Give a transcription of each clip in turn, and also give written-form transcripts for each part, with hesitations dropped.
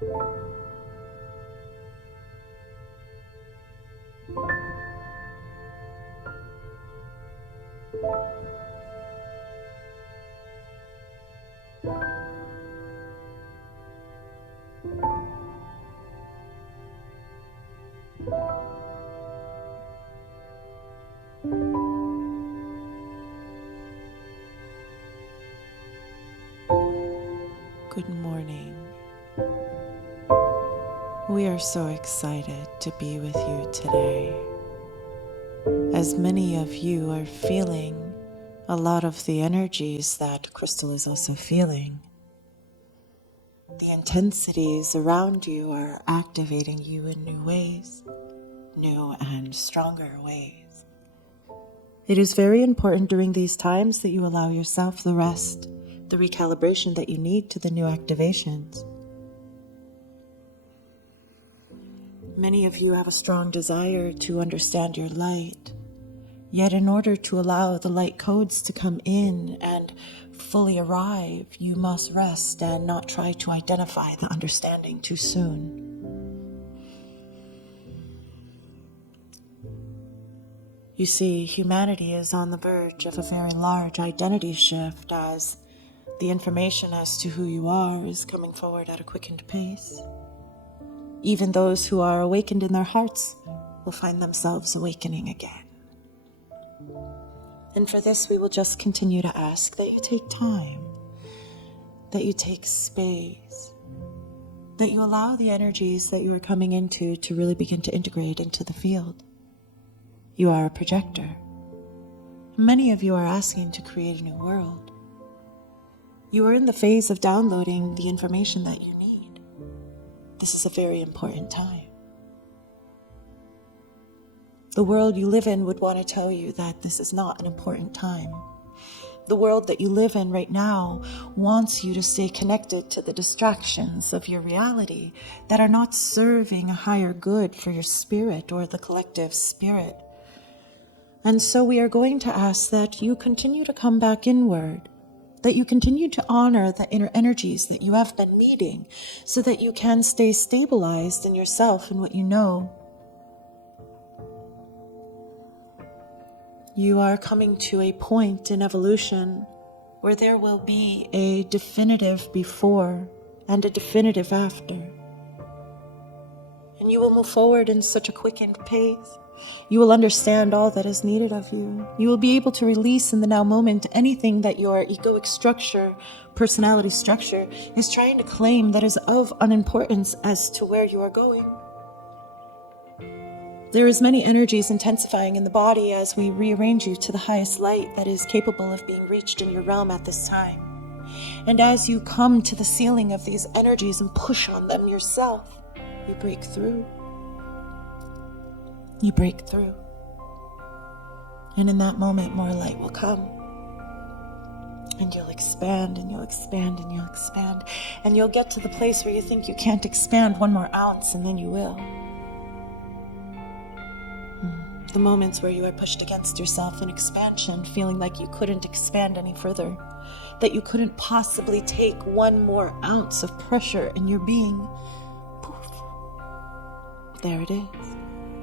Good morning. We are so excited to be with you today, as many of you are feeling a lot of the energies that Crystal is also feeling. The intensities around you are activating you in new ways, new and stronger ways. It is very important during these times that you allow yourself the rest, the recalibration that you need to the new activations. Many of you have a strong desire to understand your light, yet in order to allow the light codes to come in and fully arrive, you must rest and not try to identify the understanding too soon. You see, humanity is on the verge of a very large identity shift as the information as to who you are is coming forward at a quickened pace. Even those who are awakened in their hearts will find themselves awakening again. And for this, we will just continue to ask that you take time, that you take space, that you allow the energies that you are coming into to really begin to integrate into the field. You are a projector. Many of you are asking to create a new world. You are in the phase of downloading the information that you need. This is a very important time. The world you live in would want to tell you that this is not an important time. The world that you live in right now wants you to stay connected to the distractions of your reality that are not serving a higher good for your spirit or the collective spirit. And so we are going to ask that you continue to come back inward, that you continue to honor the inner energies that you have been meeting so that you can stay stabilized in yourself and what you know. You are coming to a point in evolution where there will be a definitive before and a definitive after. And you will move forward in such a quickened pace. You will understand all that is needed of you. You will be able to release in the now moment anything that your egoic structure, personality structure, is trying to claim that is of unimportance as to where you are going. There is many energies intensifying in the body as we rearrange you to the highest light that is capable of being reached in your realm at this time. And as you come to the ceiling of these energies and push on them yourself, you break through. You break through. And in that moment, more light will come. And you'll expand, and you'll expand, and you'll expand. And you'll get to the place where you think you can't expand one more ounce, and then you will. The moments where you are pushed against yourself in expansion, feeling like you couldn't expand any further, that you couldn't possibly take one more ounce of pressure in your being. Poof. There it is.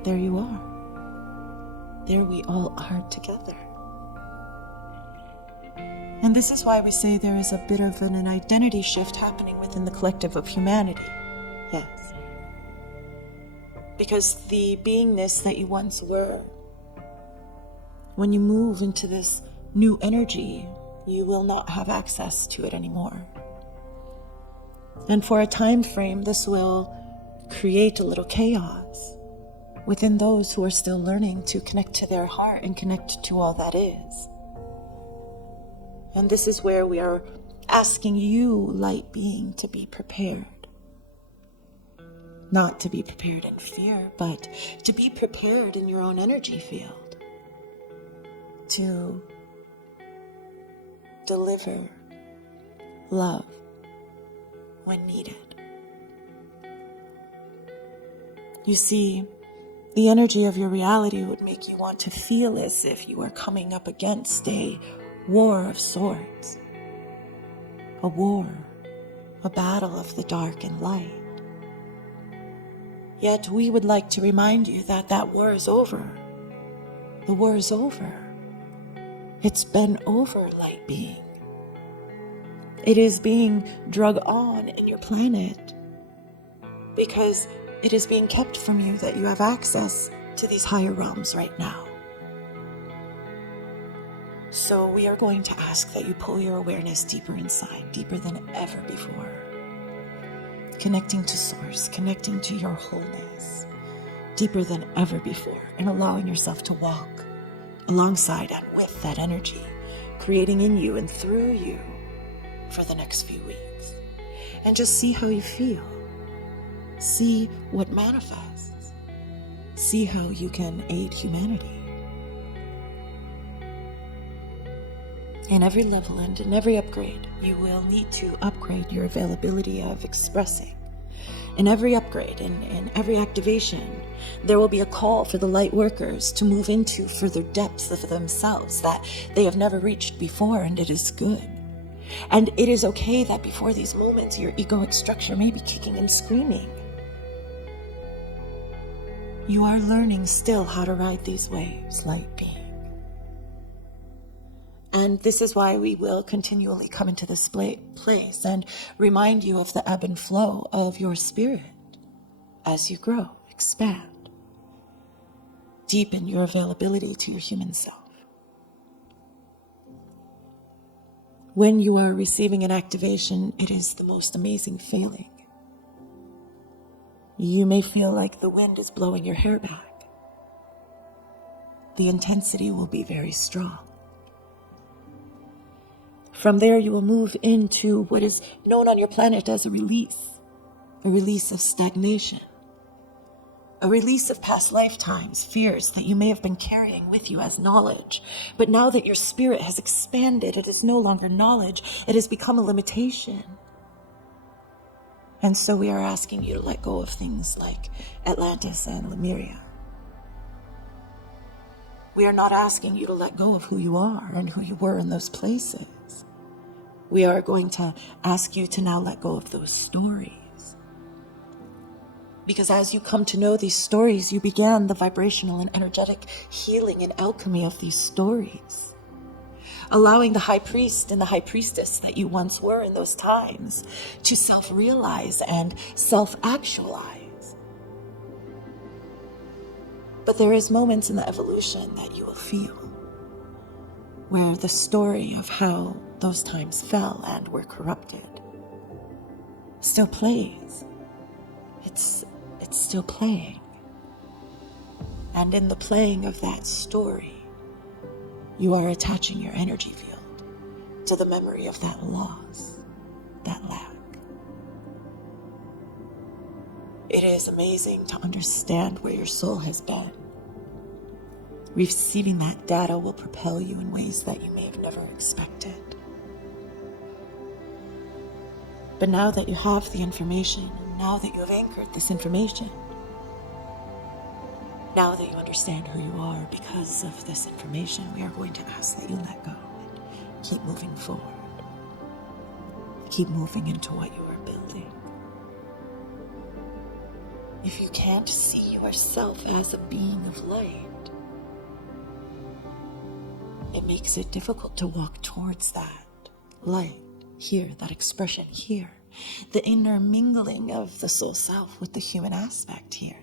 There you are. There we all are together. And this is why we say there is a bit of an identity shift happening within the collective of humanity. Yes. Because the beingness that you once were, when you move into this new energy, you will not have access to it anymore. And for a time frame, this will create a little chaos within those who are still learning to connect to their heart and connect to all that is. And this is where we are asking you, light being, to be prepared. Not to be prepared in fear, but to be prepared in your own energy field. To deliver love when needed. You see, the energy of your reality would make you want to feel as if you are coming up against a war of sorts. A war, a battle of the dark and light. Yet we would like to remind you that that war is over. The war is over. It's been over, light being. It is being drug on in your planet because it is being kept from you that you have access to these higher realms right now. So we are going to ask that you pull your awareness deeper inside, deeper than ever before. Connecting to Source, connecting to your wholeness, deeper than ever before, and allowing yourself to walk alongside and with that energy, creating in you and through you for the next few weeks. And just see how you feel. See what manifests. See how you can aid humanity. In every level and in every upgrade, you will need to upgrade your availability of expressing. In every upgrade, in every activation, there will be a call for the light workers to move into further depths of themselves that they have never reached before, and it is good. And it is okay that before these moments, your egoic structure may be kicking and screaming. You are learning still how to ride these waves, light being. And this is why we will continually come into this place and remind you of the ebb and flow of your spirit as you grow, expand, deepen your availability to your human self. When you are receiving an activation, it is the most amazing feeling. You may feel like the wind is blowing your hair back. The intensity will be very strong. From there, you will move into what is known on your planet as a release of stagnation, a release of past lifetimes, fears that you may have been carrying with you as knowledge. But now that your spirit has expanded, it is no longer knowledge, it has become a limitation. And so we are asking you to let go of things like Atlantis and Lemuria. We are not asking you to let go of who you are and who you were in those places. We are going to ask you to now let go of those stories. Because as you come to know these stories, you began the vibrational and energetic healing and alchemy of these stories. Allowing the high priest and the high priestess that you once were in those times to self-realize and self-actualize. But there is moments in the evolution that you will feel where the story of how those times fell and were corrupted still plays. It's still playing. And in the playing of that story, you are attaching your energy field to the memory of that loss, that lack. It is amazing to understand where your soul has been. Receiving that data will propel you in ways that you may have never expected. But now that you have the information, now that you have anchored this information, now that you understand who you are because of this information, we are going to ask that you let go and keep moving forward. Keep moving into what you are building. If you can't see yourself as a being of light, it makes it difficult to walk towards that light here, that expression here, the intermingling of the soul self with the human aspect here.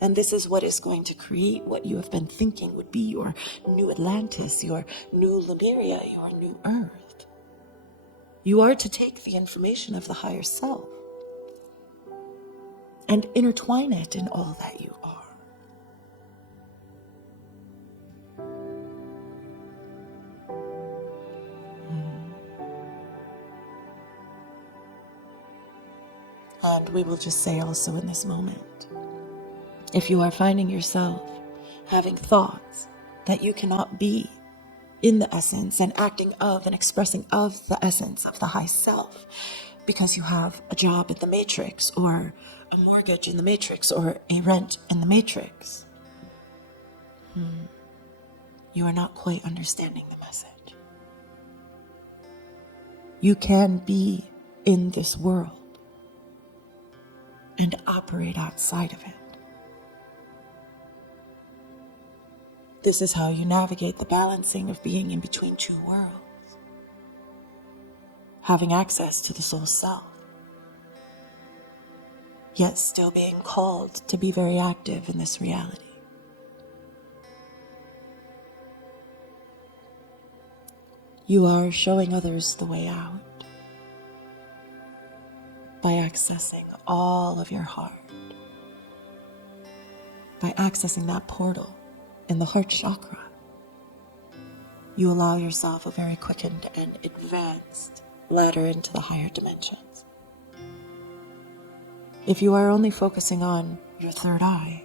And this is what is going to create what you have been thinking would be your new Atlantis, your new Lemuria, your new Earth. You are to take the information of the higher self and intertwine it in all that you are. And we will just say also in this moment, if you are finding yourself having thoughts that you cannot be in the essence and acting of and expressing of the essence of the high self because you have a job in the matrix or a mortgage in the matrix or a rent in the matrix, you are not quite understanding the message. You can be in this world and operate outside of it. This is how you navigate the balancing of being in between two worlds, having access to the soul self, yet still being called to be very active in this reality. You are showing others the way out by accessing all of your heart, by accessing that portal in the heart chakra. You allow yourself a very quickened and advanced ladder into the higher dimensions. If you are only focusing on your third eye,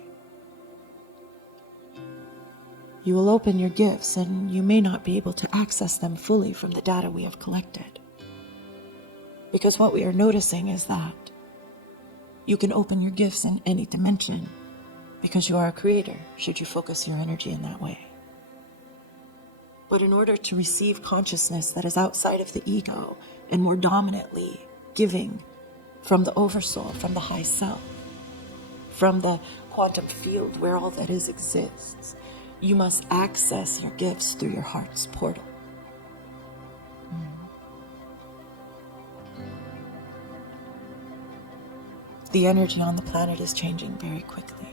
you will open your gifts and you may not be able to access them fully from the data we have collected. Because what we are noticing is that you can open your gifts in any dimension because you are a creator, should you focus your energy in that way. But in order to receive consciousness that is outside of the ego and more dominantly giving from the oversoul, from the high self, from the quantum field where all that is exists, you must access your gifts through your heart's portal. The energy on the planet is changing very quickly.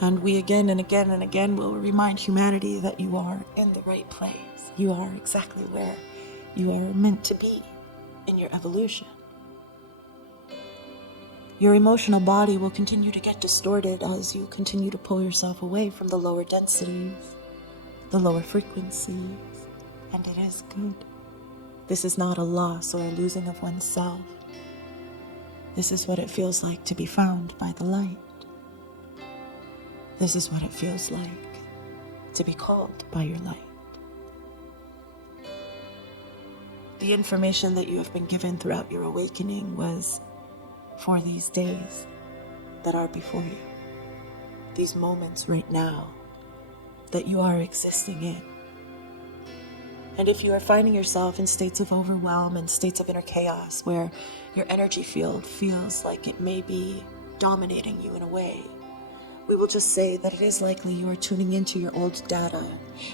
And we again and again and again will remind humanity that you are in the right place. You are exactly where you are meant to be in your evolution. Your emotional body will continue to get distorted as you continue to pull yourself away from the lower densities, the lower frequencies, and it is good. This is not a loss or a losing of oneself. This is what it feels like to be found by the light. This is what it feels like to be called by your light. The information that you have been given throughout your awakening was for these days that are before you, these moments right now that you are existing in. And if you are finding yourself in states of overwhelm and states of inner chaos where your energy field feels like it may be dominating you in a way, we will just say that it is likely you are tuning into your old data.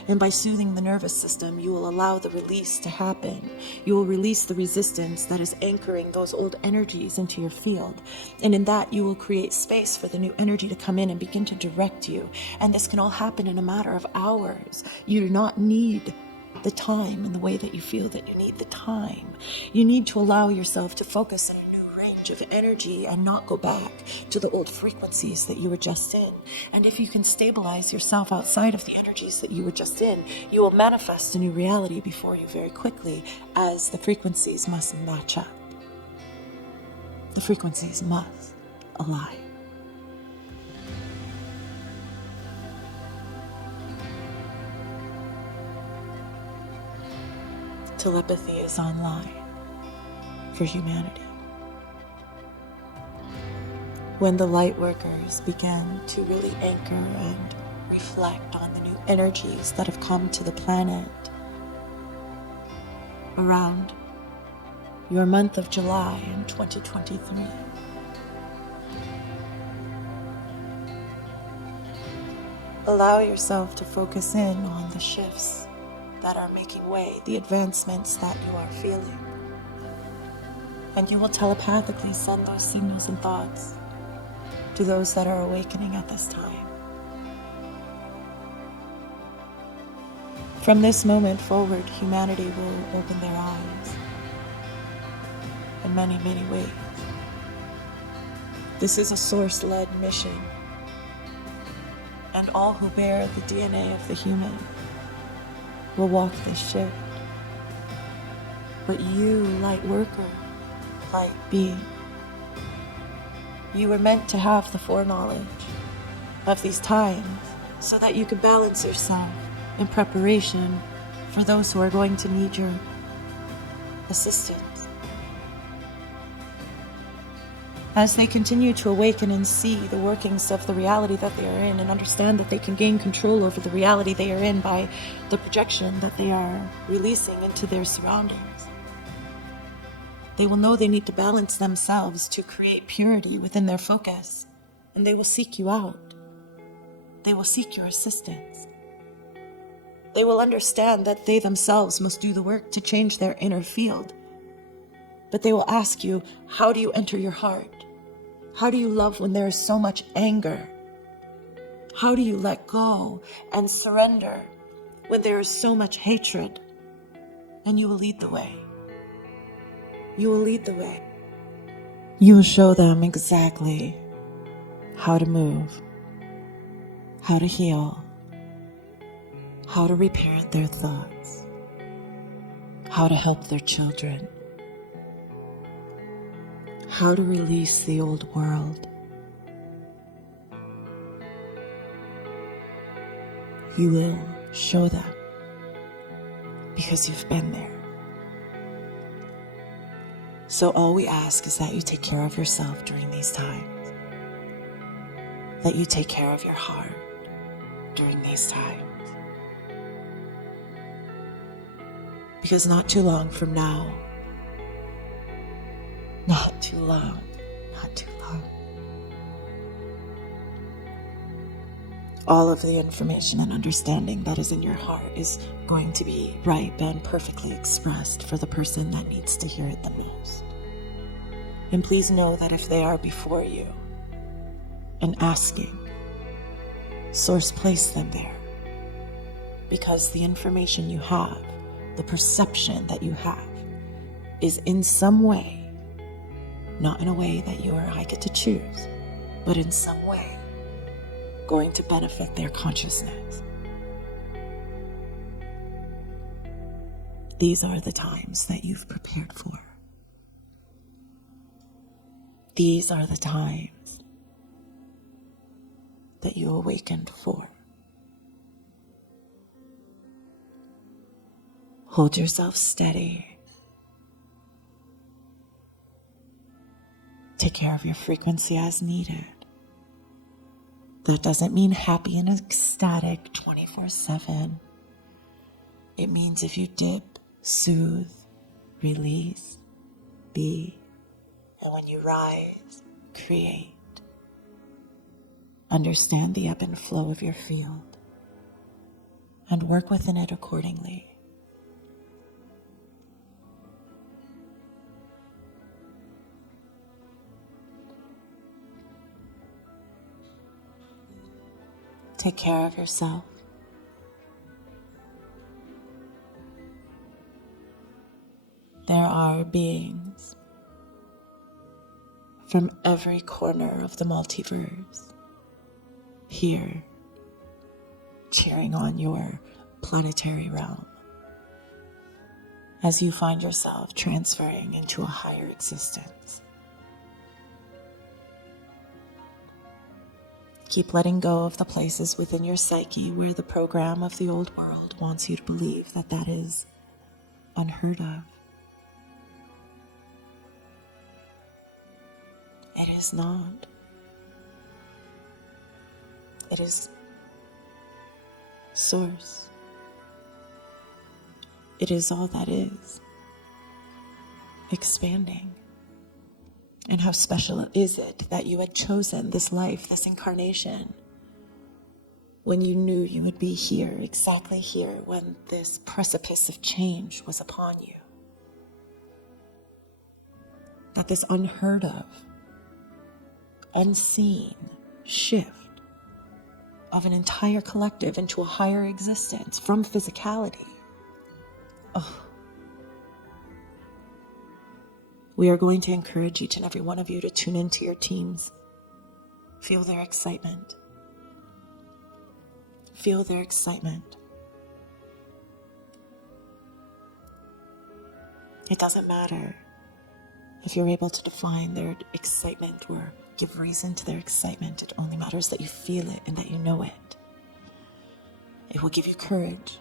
And by soothing the nervous system, you will allow the release to happen. You will release the resistance that is anchoring those old energies into your field. And in that, you will create space for the new energy to come in and begin to direct you. And this can all happen in a matter of hours. You do not need the time in the way that you feel that you need the time. You need to allow yourself to focus in a new range of energy and not go back to the old frequencies that you were just in. And if you can stabilize yourself outside of the energies that you were just in, you will manifest a new reality before you very quickly, as the frequencies must match up. The frequencies must align. Telepathy is online for humanity. When the light workers began to really anchor and reflect on the new energies that have come to the planet around your month of July in 2023. Allow yourself to focus in on the shifts that are making way, the advancements that you are feeling. And you will telepathically send those signals and thoughts to those that are awakening at this time. From this moment forward, humanity will open their eyes in many, many ways. This is a source-led mission, and all who bear the DNA of the human will walk this shift. But you, light worker, light being, you were meant to have the foreknowledge of these times so that you could balance yourself in preparation for those who are going to need your assistance. As they continue to awaken and see the workings of the reality that they are in and understand that they can gain control over the reality they are in by the projection that they are releasing into their surroundings, They will know they need to balance themselves to create purity within their focus, and they will seek you out. They will seek your assistance. They will understand that they themselves must do the work to change their inner field. But they will ask you, how do you enter your heart? How do you love when there is so much anger? How do you let go and surrender when there is so much hatred? And you will lead the way. You will lead the way. You will show them exactly how to move, how to heal, how to reparent their thoughts, how to help their children, how to release the old world. You will show them because you've been there. So all we ask is that you take care of yourself during these times, that you take care of your heart during these times. Because not too long from now, not too long, all of the information and understanding that is in your heart is going to be ripe and perfectly expressed for the person that needs to hear it the most. And please know that if they are before you and asking, Source placed them there because the information you have, the perception that you have, is in some way, not in a way that you or I get to choose, but in some way going to benefit their consciousness. These are the times that you've prepared for. These are the times that you awakened for. Hold yourself steady. Take care of your frequency as needed. That doesn't mean happy and ecstatic 24/7. It means if you dip, soothe, release, be, and when you rise, create. Understand the ebb and flow of your field and work within it accordingly. Take care of yourself. There are beings from every corner of the multiverse here cheering on your planetary realm as you find yourself transferring into a higher existence. Keep letting go of the places within your psyche where the program of the old world wants you to believe that that is unheard of. It is not. It is Source. It is all that is. Expanding. And how special is it that you had chosen this life, this incarnation, when you knew you would be here, exactly here, when this precipice of change was upon you. That this unheard of, unseen shift of an entire collective into a higher existence from physicality. Oh. We are going to encourage each and every one of you to tune into your teams. Feel their excitement. Feel their excitement. It doesn't matter if you're able to define their excitement or give reason to their excitement. It only matters that you feel it and that you know it. It will give you courage.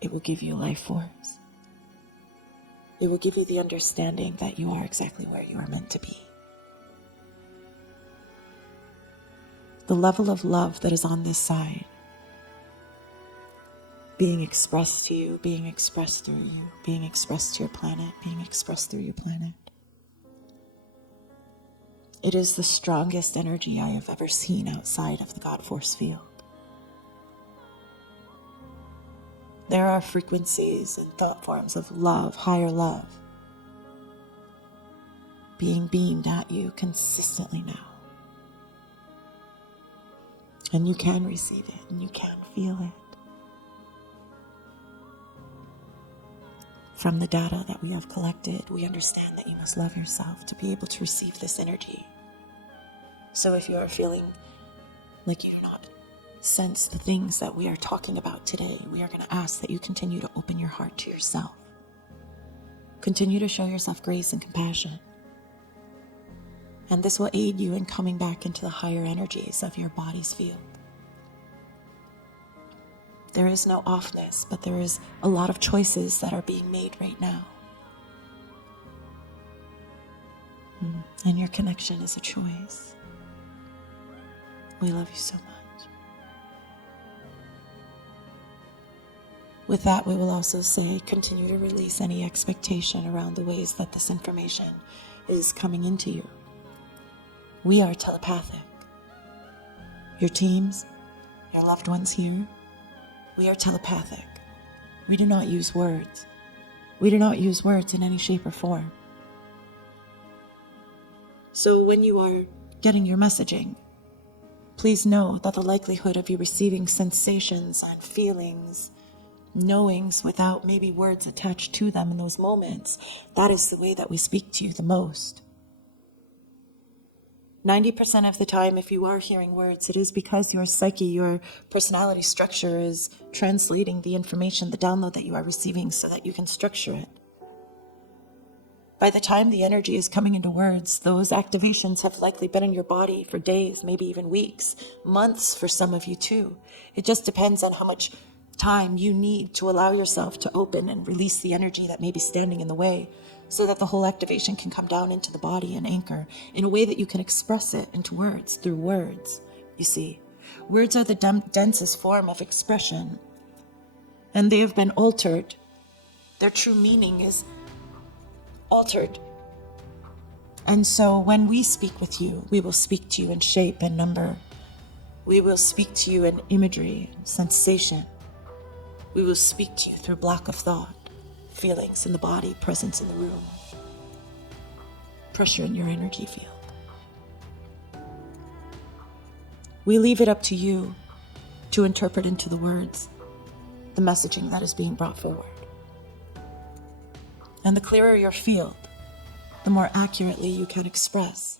It will give you life force. It will give you the understanding that you are exactly where you are meant to be. The level of love that is on this side being expressed to you, being expressed through you, being expressed to your planet, being expressed through your planet. It is the strongest energy I have ever seen outside of the God force field. There are frequencies and thought forms of love, higher love, being beamed at you consistently now. And you can receive it, and you can feel it. From the data that we have collected, we understand that you must love yourself to be able to receive this energy. So if you are feeling like you do not sense the things that we are talking about today, we are going to ask that you continue to open your heart to yourself. Continue to show yourself grace and compassion. And this will aid you in coming back into the higher energies of your body's field. There is no offness, but there is a lot of choices that are being made right now. And your connection is a choice. We love you so much. With that, we will also say, continue to release any expectation around the ways that this information is coming into you. We are telepathic. Your teams, your loved ones here, we are telepathic. We do not use words. We do not use words in any shape or form. So when you are getting your messaging, please know that the likelihood of you receiving sensations and feelings, knowings without maybe words attached to them in those moments, that is the way that we speak to you the most. 90% of the time, if you are hearing words, it is because your psyche, your personality structure is translating the information, the download that you are receiving so that you can structure it. By the time the energy is coming into words, those activations have likely been in your body for days, maybe even weeks, months for some of you too. It just depends on how much time you need to allow yourself to open and release the energy that may be standing in the way so that the whole activation can come down into the body and anchor in a way that you can express it into words, through words. You see, words are the densest form of expression, and they have been altered. Their true meaning is altered. And so when we speak with you, we will speak to you in shape and number. We will speak to you in imagery, sensation. We will speak to you through block of thought, feelings in the body, presence in the room, pressure in your energy field. We leave it up to you to interpret into the words the messaging that is being brought forward. And the clearer your field, the more accurately you can express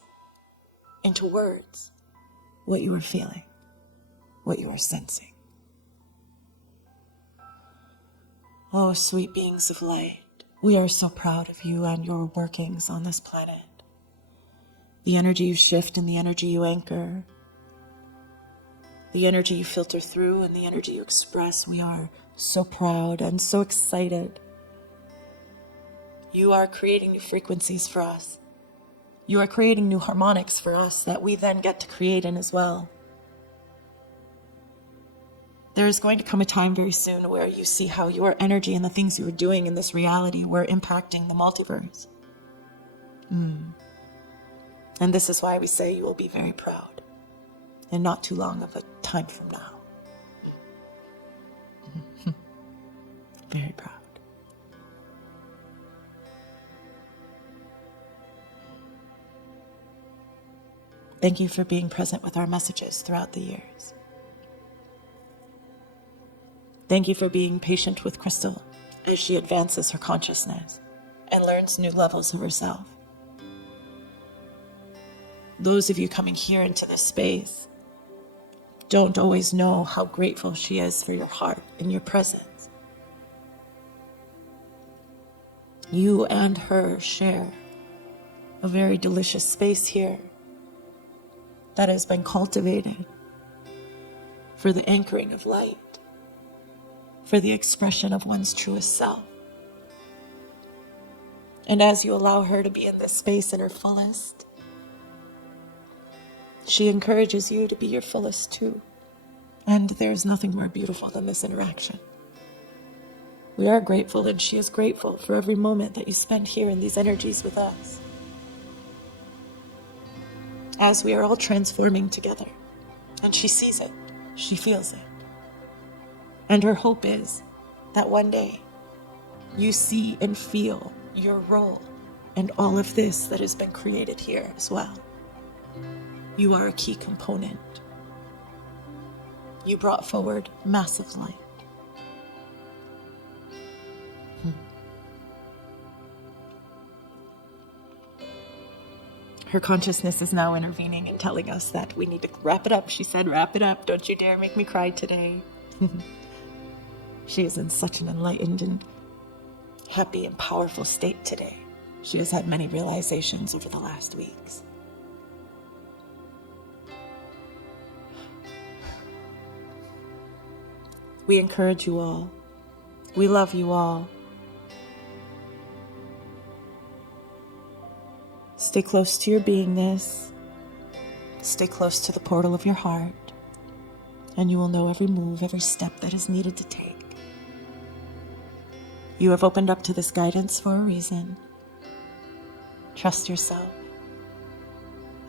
into words what you are feeling, what you are sensing. Oh, sweet beings of light, we are so proud of you and your workings on this planet. The energy you shift and the energy you anchor, the energy you filter through and the energy you express, we are so proud and so excited. You are creating new frequencies for us. You are creating new harmonics for us that we then get to create in as well. There is going to come a time very soon where you see how your energy and the things you were doing in this reality were impacting the multiverse. And this is why we say you will be very proud, and not too long of a time from now. Very proud. Thank you for being present with our messages throughout the years. Thank you for being patient with Crystal as she advances her consciousness and learns new levels of herself. Those of you coming here into this space don't always know how grateful she is for your heart and your presence. You and her share a very delicious space here that has been cultivated for the anchoring of light, for the expression of one's truest self. And as you allow her to be in this space in her fullest, she encourages you to be your fullest too. And there is nothing more beautiful than this interaction. We are grateful, and she is grateful for every moment that you spend here in these energies with us, as we are all transforming together. And she sees it, she feels it. And her hope is that one day you see and feel your role in all of this that has been created here as well. You are a key component. You brought forward massive light. Her consciousness is now intervening and telling us that we need to wrap it up. She said, wrap it up. Don't you dare make me cry today. She is in such an enlightened and happy and powerful state today. She has had many realizations over the last weeks. We encourage you all. We love you all. Stay close to your beingness. Stay close to the portal of your heart. And you will know every move, every step that is needed to take. You have opened up to this guidance for a reason. Trust yourself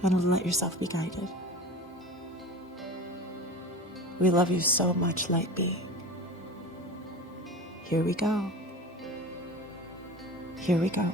and let yourself be guided. We love you so much, light being. Here we go. Here we go.